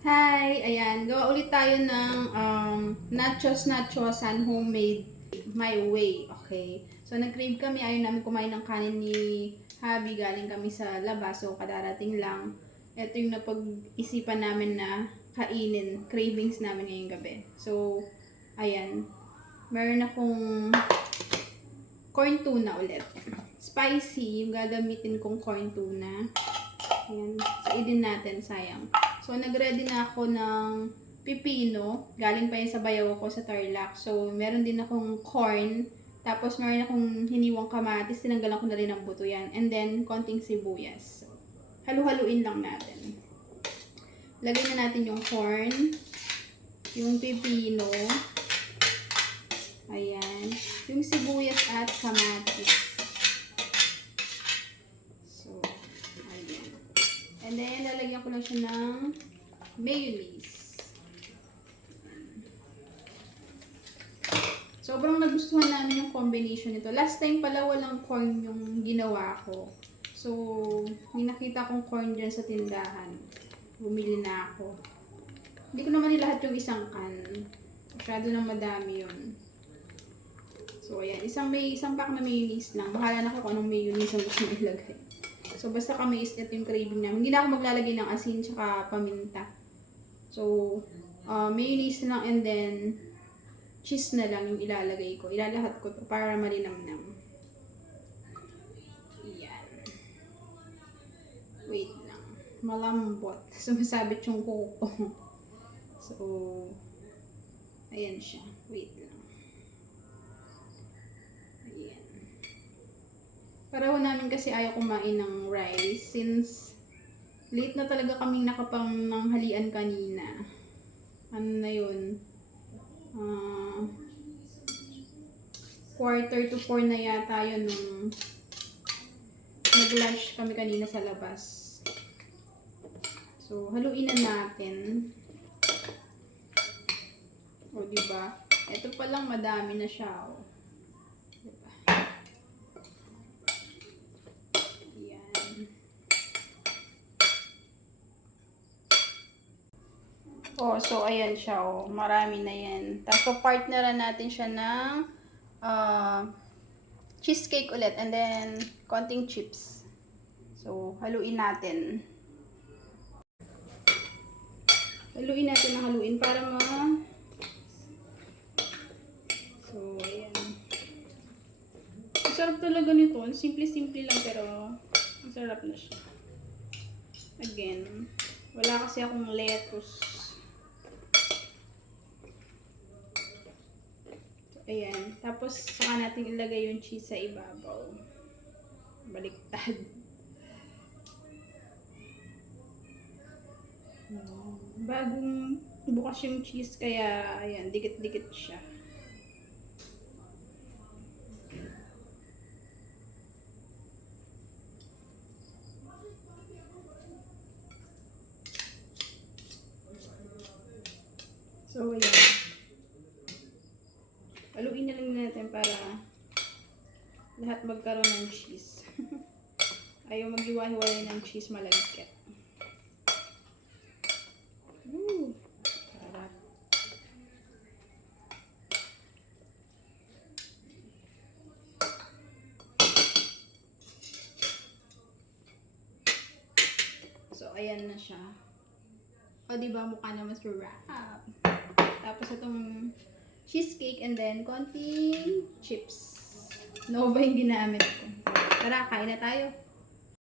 Hi! Ayan, gawa ulit tayo ng nachosan homemade my way. Okay. So, nag-crave kami. Ayaw namin kumain ng kanin ni Habi. Galing kami sa labas. So, kadarating lang. Ito yung napag-isipan namin na kainin. Cravings namin ngayong gabi. So, ayan. Meron akong corn tuna ulit. Spicy. Yung gagamitin kong corn tuna. Ayan. Saidin natin, sayang. So, nag-ready na ako ng pipino. Galing pa yun sa bayaw ko sa Tarlac. So, meron din akong corn. Tapos, meron akong hiniwang kamatis. Tinanggalan ko na rin ang buto yan. And then, konting sibuyas. So, halu-haluin lang natin. Lagay na natin yung corn. Yung pipino. Ayan. Yung sibuyas at kamatis. And then, lalagyan ko lang siya ng mayonnaise. Sobrang nagustuhan namin yung combination nito. Last time pala walang corn yung ginawa ko. So, may nakita kong corn dyan sa tindahan. Bumili na ako. Hindi ko naman nilahat yung isang can. Masyado nang madami yun. So, ayan. Isang pack na mayonnaise lang. Bahala na ako kung anong mayonnaise ang gusto mo ilagay. So, basta kami is ito yung craving namin. Hindi na ako maglalagay ng asin tsaka paminta. So, mayonnaise na lang and then cheese na lang yung ilalagay ko. Ilalahat ko to para malinamnam. Yan. Wait lang. Malambot. Sumasabit yung kuko. So, ayan siya. Wait lang. Ayan. Paraw namin kasi ayaw kumain ng rice since late na talaga kaming nakapang ng halian kanina. Ano na yun? 3:45 na yata yun nung nag-lunch kami kanina sa labas. So, haluin na natin. O, diba? Ito pa lang madami na siya. O. Oh, so ayan siya, oh. Marami na yan. Tapos partneran natin siya ng cheesecake ulit and then konting chips. So, haluin natin. Haluin natin ng haluin para So, ayan. Ang sarap talaga nito. Simple-simple lang pero ang sarap na siya. Again, wala kasi akong lettuce. Ayan. Tapos, saka natin ilagay yung cheese sa ibabaw. Baliktad. Bagong bukas yung cheese, kaya, ayan, dikit-dikit siya. So, ayan. Haluin na lang natin para lahat magkaroon ng cheese. Ayaw mag-iwa-hiwalay ng cheese, malagkit. Sarap. So, ayan na siya. O, diba mukha na masarap. Tapos itong cheesecake and then konting chips. Nova yung ginamit ko. Tara, kain na tayo.